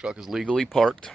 Truck is legally parked.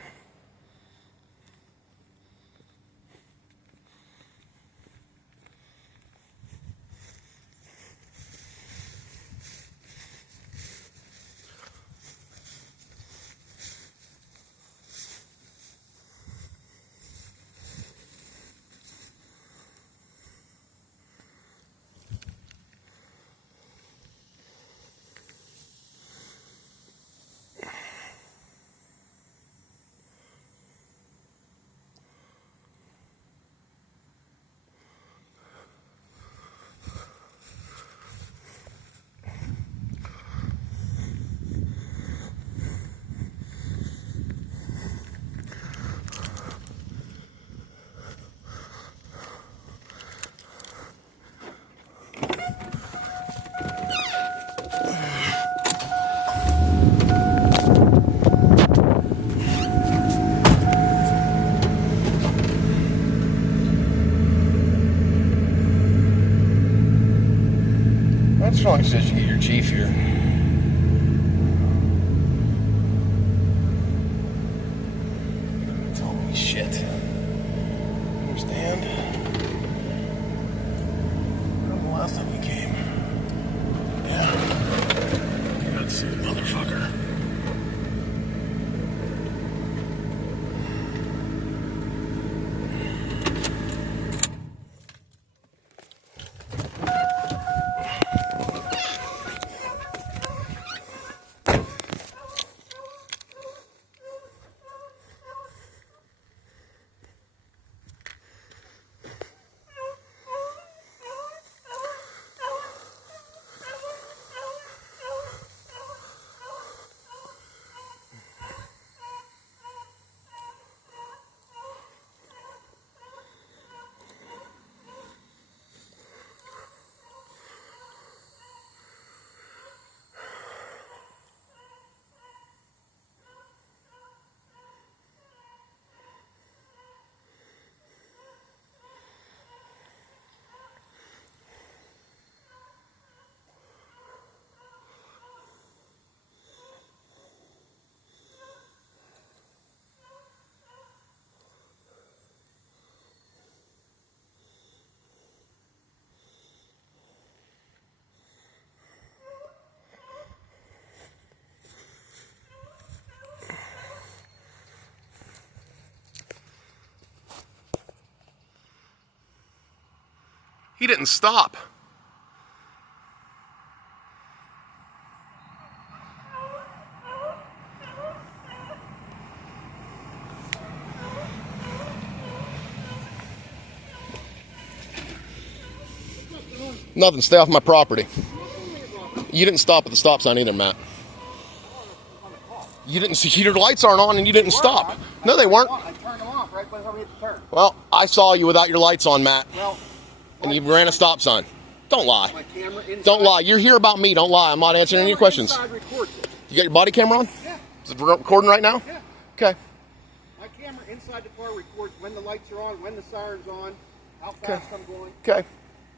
Strong decision to get your chief here. Tell me shit. Understand? Remember the last time you came? Yeah. Let's see the motherfucker. He didn't stop. Nothing, stay off my property. You didn't stop at the stop sign either, Matt. You didn't see, your lights aren't on and you didn't stop. No, they weren't. I turned them off right before we hit the turn. Well, I saw you without your lights on, Matt. Well, and you ran a stop sign. Don't lie. my camera inside, Don't lie. You're here about me. Don't lie. I'm not answering any questions. You got your body camera on? Yeah. Is it recording right now? Yeah. Okay. My camera inside the car records when the lights are on, when the siren's on, how fast I'm going. Okay.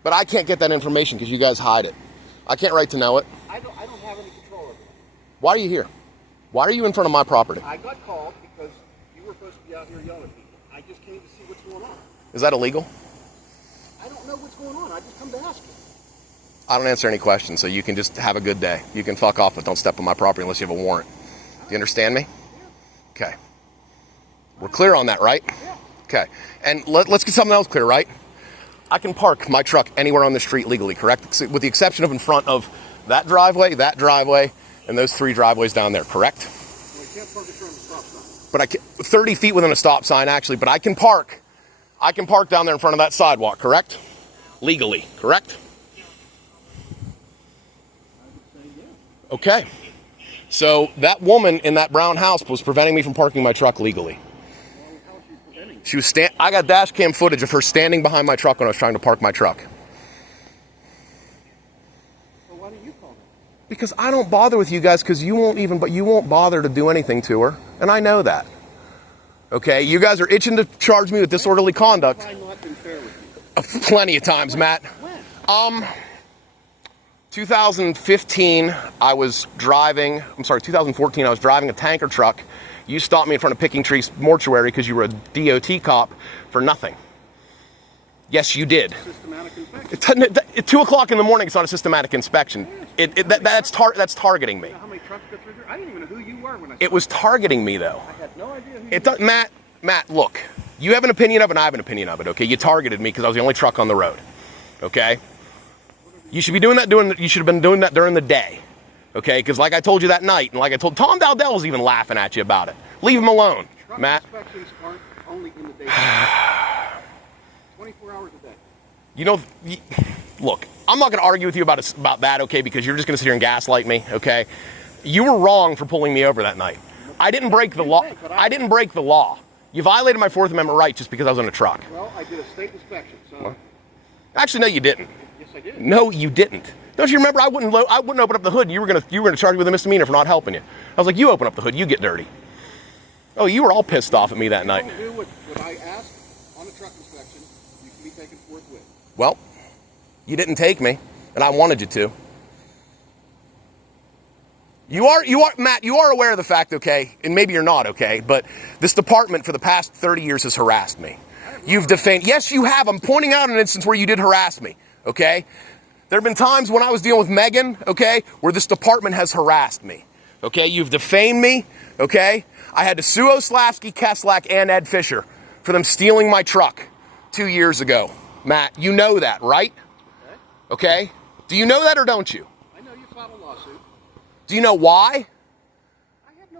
But I can't get that information because you guys hide it. I can't write to know it. I don't have any control over it. Why are you here? Why are you in front of my property? I got called because you were supposed to be out here yelling at people. I just came to see what's going on. Is that illegal? I don't know what's going on. I just come to ask you. I don't answer any questions, so you can just have a good day. You can fuck off, but don't step on my property unless you have a warrant. Do you understand me? Yeah. Okay. We're clear on that, right? Yeah. Okay. And let's get something else clear, right? I can park my truck anywhere on the street legally, correct? With the exception of in front of that driveway, and those 3 driveways down there, correct? Well, you can't park in front of the stop sign. But I can, 30 feet within a stop sign, actually, but I can park down there in front of that sidewalk, correct? Legally, correct? Okay. So that woman in that brown house was preventing me from parking my truck legally. She was I got dash cam footage of her standing behind my truck when I was trying to park my truck. Well, why don't you call me? Because I don't bother with you guys because you won't bother to do anything to her. And I know that. Okay? You guys are itching to charge me with disorderly conduct. Have I not been fair with you? Plenty of times, Matt. When? 2015, I was driving, I'm sorry, 2014, I was driving a tanker truck. You stopped me in front of Picking Trees Mortuary because you were a DOT cop for nothing. Yes, you did. Systematic inspection. At 2 o'clock in the morning, it's not a systematic inspection. That's targeting me. You know how many trucks go through there? I didn't even know who you were when I saw It was targeting me, though. I had no idea who It does, Matt, look. You have an opinion of it, and I have an opinion of it, okay? You targeted me because I was the only truck on the road, okay? You should be doing that you should have been doing that during the day, okay? Because like I told you that night, and like I told Tom Dowdell was even laughing at you about it. Leave him alone, Truck Matt. inspections aren't only in the daytime. 24 hours a day. You know, look, I'm not going to argue with you about that, okay? Because you're just going to sit here and gaslight me, okay? You were wrong for pulling me over that night. I didn't break the law. I didn't break the law. You violated my Fourth Amendment right just because I was in a truck. Well, I did a state inspection, so. Well, actually, no, you didn't. Yes, I did. No, you didn't. Don't you remember? I wouldn't open up the hood. And you were gonna charge me with a misdemeanor for not helping you. I was like, you open up the hood, you get dirty. Oh, you were all pissed off at me that night. Don't do what I asked on the truck inspection. You can be taken forthwith. Well, you didn't take me, and I wanted you to. You are, Matt, you are aware of the fact, okay, and maybe you're not, okay, but this department for the past 30 years has harassed me. You've defamed, yes, you have. I'm pointing out an instance where you did harass me, okay? There have been times when I was dealing with Megan, okay, where this department has harassed me, okay? You've defamed me, okay? I had to sue Oslavsky, Keslak, and Ed Fisher for them stealing my truck 2 years ago. Matt, you know that, right? Okay? Do you know that or don't you? I know you filed a lawsuit. Do you know why?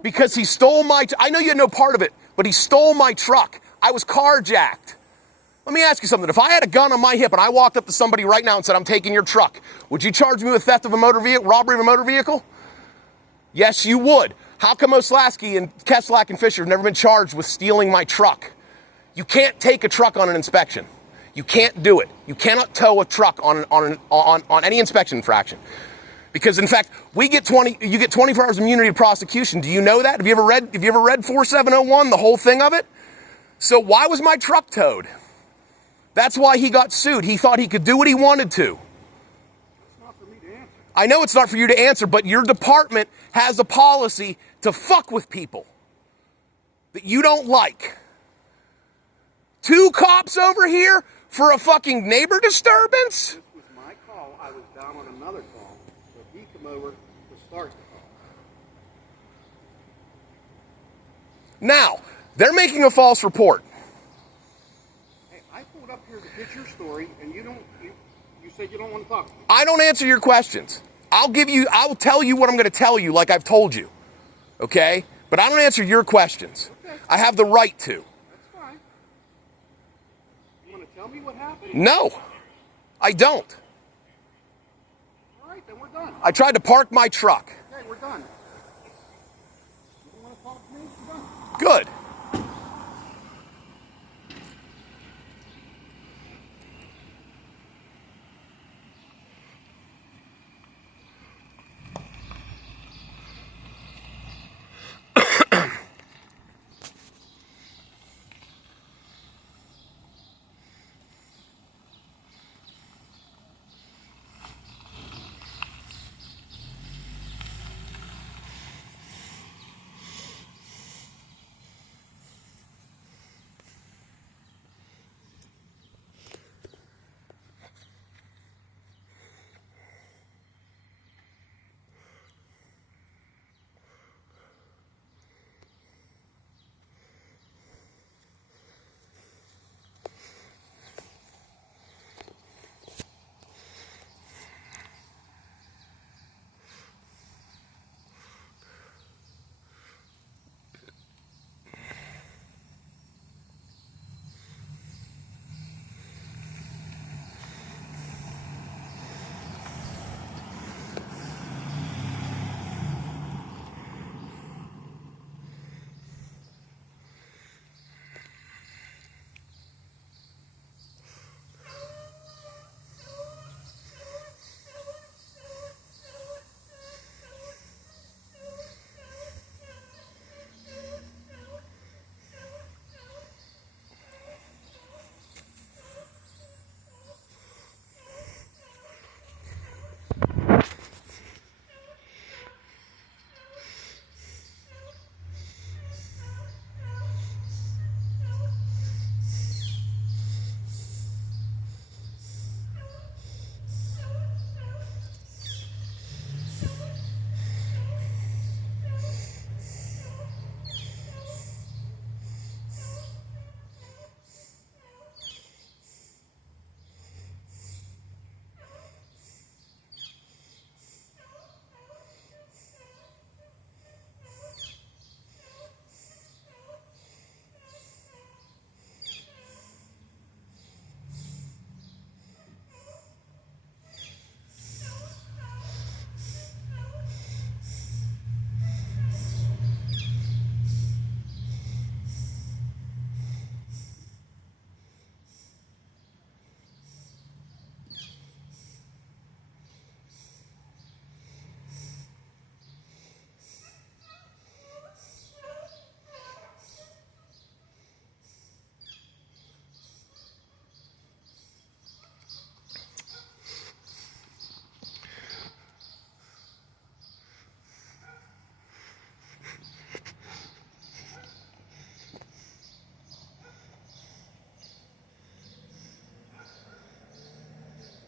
Because he stole I know you had no part of it, but he stole my truck. I was carjacked. Let me ask you something. If I had a gun on my hip and I walked up to somebody right now and said, I'm taking your truck, would you charge me with theft of a motor vehicle, robbery of a motor vehicle? Yes, you would. How come Oslavsky and Keslak and Fisher have never been charged with stealing my truck? You can't take a truck on an inspection. You can't do it. You cannot tow a truck on any inspection infraction. Because in fact, you get 24 hours immunity to prosecution. Do you know that? Have you ever read 4701, the whole thing of it? So why was my truck towed? That's why he got sued. He thought he could do what he wanted to. It's not for me to answer. I know it's not for you to answer, but your department has a policy to fuck with people that you don't like. 2 cops over here for a fucking neighbor disturbance? This was my call. I was down on another call. So he come over to start the call. Now, they're making a false report. Hey, I pulled up here to get your story, and you said you don't want to talk to me. I don't answer your questions. I'll tell you what I'm going to tell you like I've told you. Okay? But I don't answer your questions. Okay. I have the right to. That's fine. You want to tell me what happened? No, I don't. All right, then we're done. I tried to park my truck. Okay, we're done. You don't want to talk to me? We're done. Good.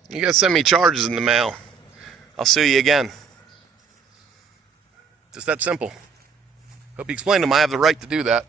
You gotta send me charges in the mail. I'll sue you again. Just that simple. Hope you explain to them I have the right to do that.